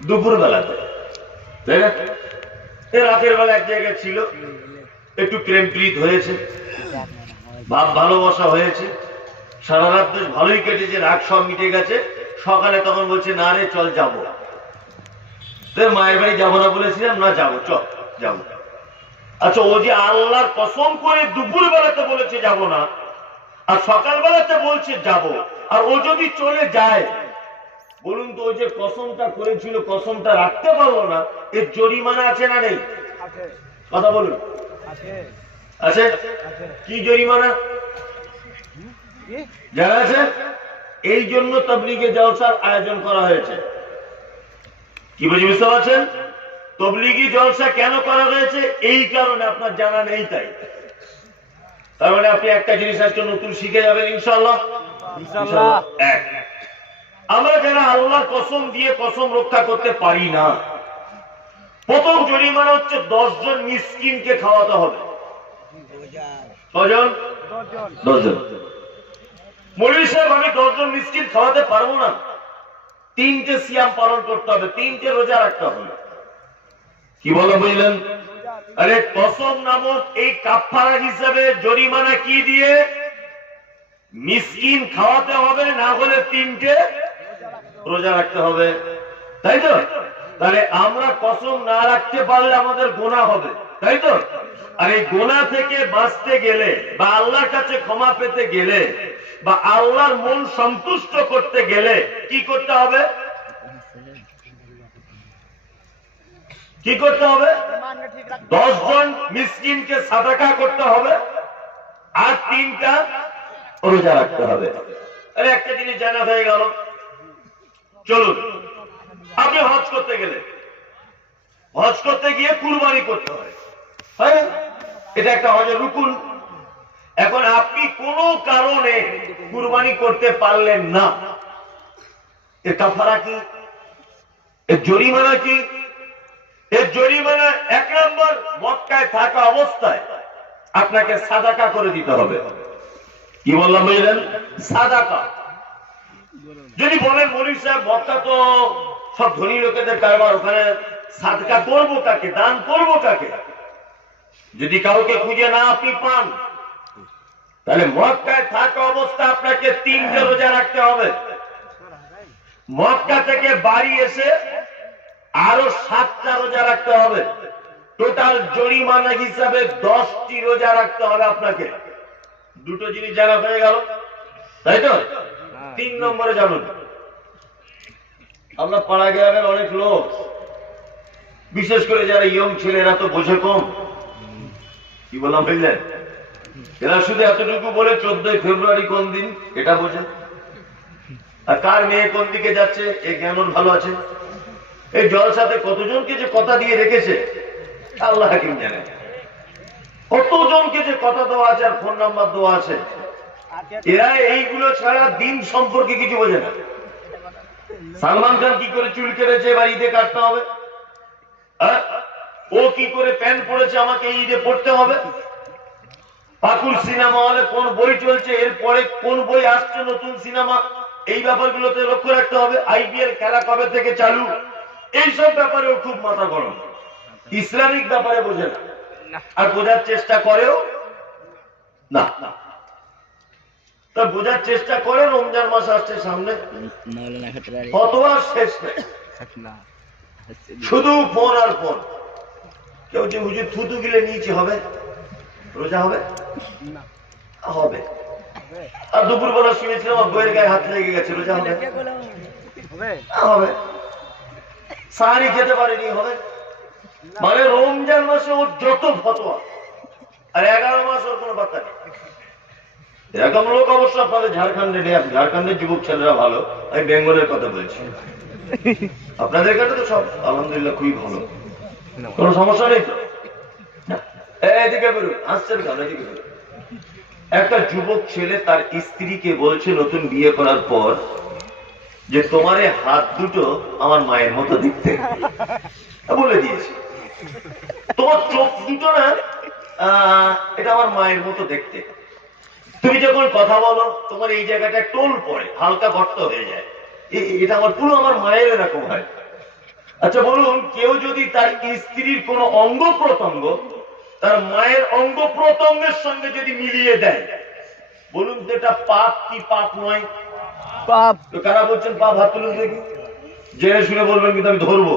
দুপুর বেলাতে, তাই না? রাতের বেলা এক জায়গায় ছিল, একটু প্রেম প্রীত হয়েছে, ভাব ভালোবাসা হয়েছে, সারা রাত বেশ ভালোই কেটেছে, রাগ সব মিটে গেছে। সকালে তখন বলছে না রে চল যাবো। মায়ের বাড়ি যাবো না বলেছিলাম, না যাবো, চল যাবো। আচ্ছা, ও যে আল্লাহর কসম করে দুপুর বেলাতে বলেছে যাব না, আর সকাল বেলাতে বলছে যাব, আর ও যদি চলে যায়, বলুন তো, ও যে কসমটা করেছিল কসমটা রাখতে পারলো না, এর জরিমানা আছে না নেই? কথা বলুন। আছে? কি জরিমানা জানা আছে? এই জন্য তাবলীগে জলসার আয়োজন করা হয়েছে। কি বুঝতে পারছেন? তাবলীগি জলসা কেন করা হয়েছে? এই কারণে, আপনার জানা নেই তাই। তার মানে আপনি একটা জিনিস আজকে নতুন শিখে যাবেন ইনশাআল্লাহ। এক, আমরা যারা আল্লাহর কসম দিয়ে কসম রক্ষা করতে পারি না, প্রথম জরিমানা হচ্ছে 10 জন মিসকিনকে খাওয়াতে হবে। কজন? 10 জন। মৌলভী সাহেব, আমি 10 জন মিসকিন খাওয়াতে পারবো না। 3টে সিয়াম পালন করতে হবে, 3টে রোজা রাখতে হবে। কি বলো বুঝলেন? আরে কসম নামক এই কাফারা হিসেবে জরিমানা কি দিয়ে? মিসকিন খাওয়াতে হবে, না হলে 3টে রোজা রাখতে হবে, তাই তো? তাহলে আমরা কসম না রাখতে পারলে আমাদের গুনাহ হবে, তাই তো? আর এই গুনাহ থেকে বাঁচতে গেলে, বা আল্লাহর কাছে ক্ষমা পেতে গেলে, বা আল্লাহর মন সন্তুষ্ট করতে গেলে কি করতে হবে? কি করতে হবে? 10 জন মিসকিনকে সাদাকা করতে হবে, আর 3টা রোজা রাখতে হবে। আরে একটা জিনিস জানা হয়ে গেল। চলুন, আপনি হজ করতে গেলে, হজ করতে গিয়ে কুরবানি করতে হয়, হ্যাঁ, এটা একটা হজের রুকুন। এখন আপনি কোনো কারণে কুরবানি করতে পারলেন না, এর কাফারা কি? এর জরিমানা কি? এর জরিমানা 1 নম্বর, মক্কায় থাকা অবস্থায় আপনাকে সাদাকা করে দিতে হবে। কি বললাম বুঝলেন? সাদাকা। যদি বলেন মৌলভী সাহেব, মক্কা তো সব ধনী লোকেদের কারবার, ওখানে সাদকা করবো কাকে, দান করবো কাকে? যদি কাউকে খুঁজে না আপনি পান, তাহলে মক্কায় থাকা অবস্থা আপনাকে 3টে রোজা রাখতে হবে। মক্কা থেকে বাড়ি এসে আরো 7টা রোজা রাখতে হবে। টোটাল জরিমানা হিসাবে 10টি রোজা রাখতে হবে আপনাকে। দুটো জিনিস জানা হয়ে গেল, তাই তো? 3 নম্বরে জানুন, আমরা পাড়া গ্রামের অনেক লোক, বিশেষ করে যারা ইয়ং ছেলেরা তো বোঝে কম। কি বললাম বুঝলেন? এরা শুধু এতটুকু বলে 14ই ফেব্রুয়ারি কোন দিন এটা বোঝে, আর কার মেয়ে কোন দিকে যাচ্ছে এই জ্ঞান ভালো আছে। এই জলসাতে কতজনকে যে কথা দিয়ে রেখেছে আল্লাহ হাকিম জানে, কতজনকে যে কথা দেওয়া আছে আর ফোন নাম্বার দেওয়া আছে। এরা এইগুলো ছাড়া দিন সম্পর্কে কিছু বোঝে না। সালমান খান কি করে চুল কেটেছে, এবার ঈদে কাটতে হবে, ও কি করে প্যান্ট পরেছে আমাকে ঈদে পড়তে হবে, পাকুল সিনেমা হলে কোন বই চলছে, এরপরে কোন বই আসছে নতুন সিনেমা, এই ব্যাপারগুলোতে লক্ষ্য রাখতে হবে। আইপিএল খেলা কবে থেকে চালু, এইসব ব্যাপারেও খুব মাথা গরম। ইসলামিক ব্যাপারে বোঝে না, আর বোঝার চেষ্টা করেও না। তা বোঝার চেষ্টা করে, রমজান মাস আসছে সামনে, ফতোয়া শেষ নেই, শুধু ফোন আর ফোন। কেউ যে হুজুর থুতু গিলে নিয়েছে, হবে? রোজা হবে? হবে। আর দুপুর বেলা শুনেছিলাম আমার বইয়ের গায়ে হাত লেগে গেছে, রোজা হবে? হবে। সাহারি খেতে পারেনি, হবে? মানে রমজান মাসে ওর যত ফতোয়া, আর 11 মাস ওর কোনো বার্তা নেই। এরকম লোক অবশ্য আপনাদের ঝাড়খণ্ডে নেই, ঝাড়খণ্ডের যুবক ছেলেরা ভালো, আমি বেঙ্গলের কথা বলছি। আপনাদের কাছে তো সব আলহামদুলিল্লাহ খুবই ভালো, কোনো সমস্যা নেই তো? এদিকে বলুন, আসছেন কেন? এদিকে বলুন। একটা যুবক ছেলে তার স্ত্রীকে বলছে নতুন বিয়ে করার পর, যে তোমার এই হাত দুটো আমার মায়ের মতো দেখতে, বলে দিয়েছে। তোমার চোখ দুটো না, এটা আমার মায়ের মতো দেখতে। তুমি যখন কথা বলো তোমার এই জায়গাটা টোল পড়ে, হালকা গর্ত হয়ে যায়, এটা আমার পুরো আমার মায়ের এরকম হয়। আচ্ছা বলুন, কেউ যদি তার স্ত্রীর কোন অঙ্গ প্রত্যঙ্গ তার মায়ের অঙ্গ প্রত্যঙ্গের সঙ্গে যদি মিলিয়ে দেয়, বলুন তো এটা পাপ কি পাপ নয়? পাপ। তো কারা বলছেন পাপ? হাত তুলুন দেখি, জেনে শুনে বলবেন, কিন্তু আমি ধরবো।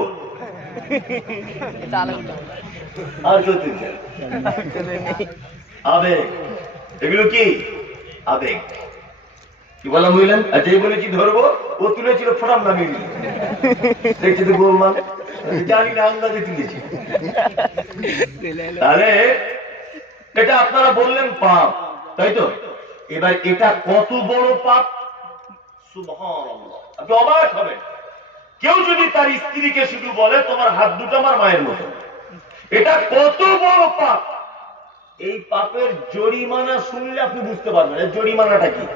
আর কেউ তুলছেন? আবেগ, এগুলো কি আবেগ? কি বললাম বুঝলেন? আর যেই বলেছি ধরবো, ও তুলেছিল ফোটাম নামিয়ে দিল। দেখছি তো গোলমাল, জানি না আন্দাজে তুলেছি। তাহলে এটা আপনারা বললেন পাপ, তাই তো? এবার এটা কত বড় পাপ, সুবহানাল্লাহ, আপনি অবাক হবেন। কেউ যদি তার স্ত্রীকে শুধু বলে তোমার হাত দুটো আমার মায়ের মতো, এটা কত বড় পাপ। এই পাপের জরিমানা শুনলে আপনি বুঝতে পারবেন এর জরিমানাটা কি।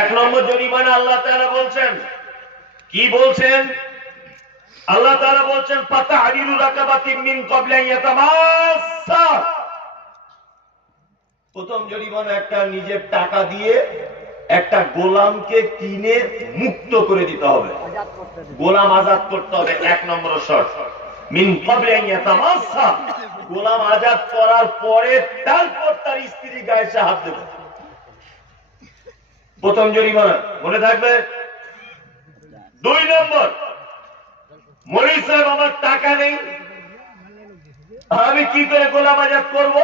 এক নম্বর জরিমানা আল্লাহ তাআলা বলছেন, কি বলছেন? আল্লাহ তাআলা বলছেন ফাতাহরিরু রাকাবাতিন মিন ক্বাবলি আন ইয়াতামাসসা। প্রথম জরিমানা একটা নিজের টাকা দিয়ে একটা গোলামকে কিনে মুক্ত করে দিতে হবে, গোলাম আজাদ করতে হবে। এক নম্বর শর্ত, মিন ক্বাবলি আন ইয়াতামাসসা, গোলাম আজাদ করার পরে তারপর তার স্ত্রী গায়ে সে হাত দেবে। প্রথম জরিমানা মনে থাকবে। দুই নম্বর, মনির সাহেব আমার টাকা নেই, আমি কি করে গোলাম আজাদ করব?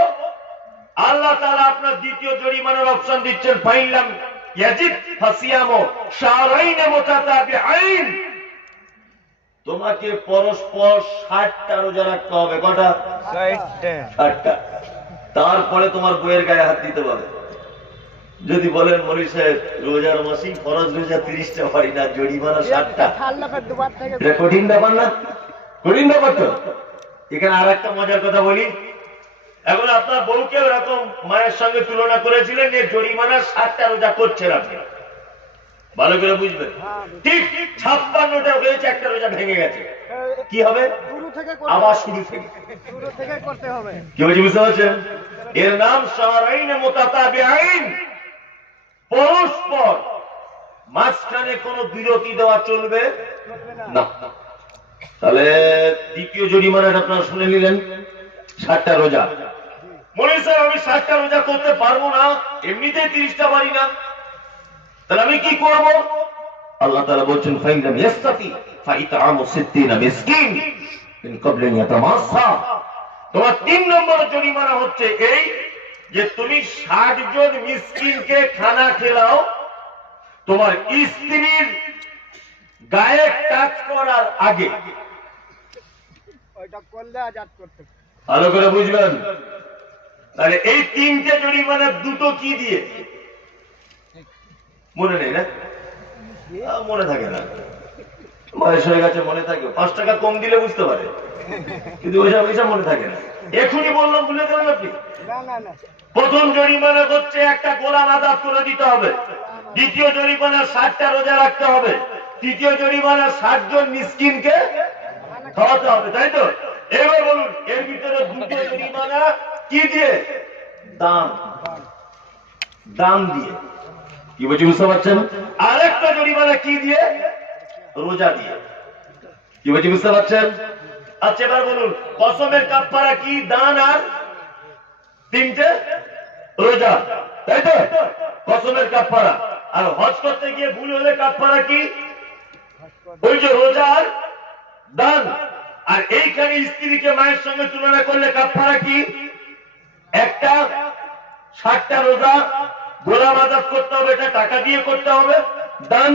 আল্লাহ তাআলা আপনার দ্বিতীয় জরিমানার অপশন দিচ্ছেন, ফাইলাম ইয়াজিদ ফাসিয়ামু শাহরাইন মুতাতাবিআইন, তোমাকে পরস্পর 60টা রোজা রাখতে হবে। কটা? 60টা। তারপরে তোমার বইয়ের গায়ে হাত দিতে পারবে। যদি বলেন মনির সাহেব রোজার মাসে ফরজ রোজা 30টা পারি না, জরিমানা 60টা, এটা কঠিন ব্যাপার না? কঠিন ব্যাপার তো। এখানে আর একটা মজার কথা বলি, এখন আপনার বউকে এরকম মায়ের সঙ্গে তুলনা করেছিলেন, যে জরিমানা 60টা রোজা করছেন আপনি, ভালো করে বুঝবেন। ঠিক 56টা হয়েছে, একটা রোজা ভেঙে গেছে, কি হবে? আবার শুরু থেকে করতে হবে। কি বলছি বুঝতে পারছেন? এর নাম শাহরাইন মুতাতাবিআইন, পরস্পর মাঝখানে কোনো বিরতি দেওয়া চলবে না। তাহলে দ্বিতীয় জরিমানাটা আপনারা শুনে নিলেন, 60টা রোজা। মনে স্যার আমি 60টা রোজা করতে পারবো না, এমনিতেই 30টা পারি না, তাহলে আমি কি করব? আল্লাহ তাআলা বলছেন ফাইলাম ইয়াসতাতি ফাইতআমু 60 মিসকিন মিন ক্বাবলি আন ইয়াতামাসসা। তোমার 3 নম্বর জরিমানা হচ্ছে এই, যে তুমি 60 জন মিসকিনকে খানা খেলাও, তোমার স্ত্রীর গায়ে টাচ করার আগে। ওইটা করলে আজাদ করতে, ভালো করে বুঝবেন। তাহলে এই 3টে জরিমানা, দুটো কি দিয়ে মনে নেই না? মনে থাকে না, বয়স হয়ে গেছে, মনে থাকে। 5 টাকা কম দিলে বুঝতে পারে, কিন্তু ওইসব মনে থাকে না। এখনই বললাম, ভুলে গেলেন আপনি? প্রথম জরিমানা হচ্ছে একটা গোলাম আজাদ করে দিতে হবে, দ্বিতীয় জরিমানা 60টা রোজা রাখতে হবে, তৃতীয় জরিমানা 60 জন মিসকিনকে খাওয়াতে হবে, তাই তো? এবার বলুন, এর ভিতরে দুটো জরিমানা কি দিয়ে? দান, দান দিয়ে। কি বলছি বুঝতে পারছেন? আরেকটা জরিমানা কি দিয়ে? রোজা দিয়ে। কি বলছি বুঝতে পারছেন? আচ্ছা এবার বলুন, কসমের কাফারা কি? দান আর 3টে রোজা, তাই তো? কসমের কাফারা। আর হজ করতে গিয়ে ভুল হলে কাফারা কি? ওই যে রোজা আর দান। আর এইখানে স্ত্রীকে মায়ের সঙ্গে তুলনা করলে কাফারা কি? একটা 60টা রোজা, গোলাম আজাদ করতে হবে, এটা টাকা দিয়ে করতে হবে, দান।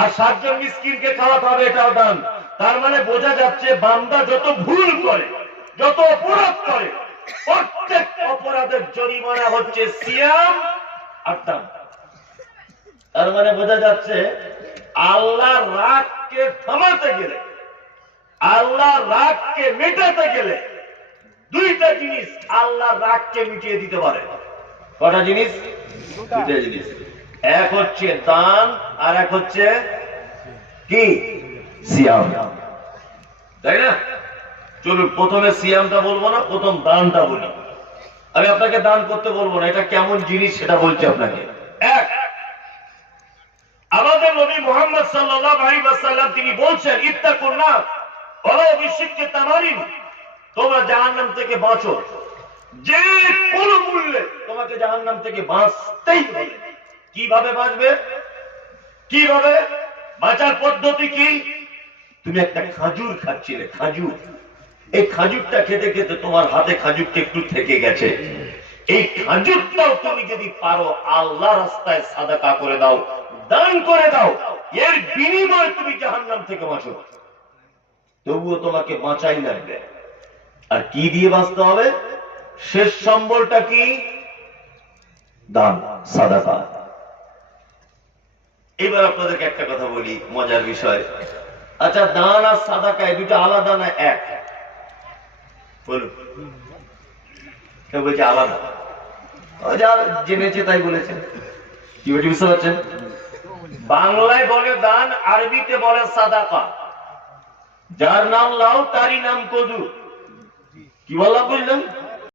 আর 60 জন মিসকিনকে খাওয়াতে হবে, এটাও দান। তার মানে বোঝা যাচ্ছে, বান্দা যত ভুল করে, যত অপরাধ করে, প্রত্যেক অপরাধের জরিমানা হচ্ছে সিয়াম আর দান। তার মানে বোঝা যাচ্ছে, আল্লাহর রাগকে থামাতে গেলে, আল্লাহর রাগকে মেটাতে গেলে, দুইটা জিনিস আল্লাহর রাগকে মিটিয়ে দিতে পারে। কটা জিনিস? দুইটা জিনিস। এক হচ্ছে দান, আর এক হচ্ছে কি? সিয়াম, তাই না? চলুন প্রথমে সিয়ামটা বলবো না, প্রথম দানটা বলি। আমি আপনাকে দান করতে বলবো না, এটা কেমন জিনিস সেটা বলছি আপনাকে। এক, আমাদের নবী মুহাম্মদ সাল্লাল্লাহু আলাইহি ওয়াসাল্লাম তিনি বলছেন, ইত্তাকুন নার ওয়ালাউ বিশিক্কি তামারিন, তোমরা জাহান্নাম থেকে বাঁচো, যে কোনো মূল্যে তোমাকে জাহান্নাম থেকে বাঁচতেই হবে। কিভাবে বাঁচবে? কিভাবে বাঁচার পদ্ধতি কি? তুমি একটা খাজুর খাচ্ছিলে, খাজুর, এই খাজুরটা খেতে খেতে তোমার হাতে খাজুরটা একটু থেকে গেছে, এই খাজুরটাও তুমি যদি পারো আল্লাহ রাস্তায় সাদাকা করে দাও, দান করে দাও, এর বিনিময়ে তুমি জাহান্নাম থেকে বাঁচো। তবুও তোমাকে বাঁচাই লাগবে। আর কি দিয়ে বাঁচতে হবে? শেষ সম্বলটা কি? দান, সাদাকা। এবার আপনাদেরকে একটা কথা বলি, মজার বিষয়। আচ্ছা, দান আর সাদাকা এই দুটো আলাদা না এক? বলুন। কেউ বলছে আলাদা, যা জেনেছে তাই বলেছে। কি বলছি বুঝতে পারছেন? বাংলায় বলে দান, আরবিতে বলে সাদাকা। যার নাম লাউ তারই নাম কদু। কি বললাম বুঝলেন?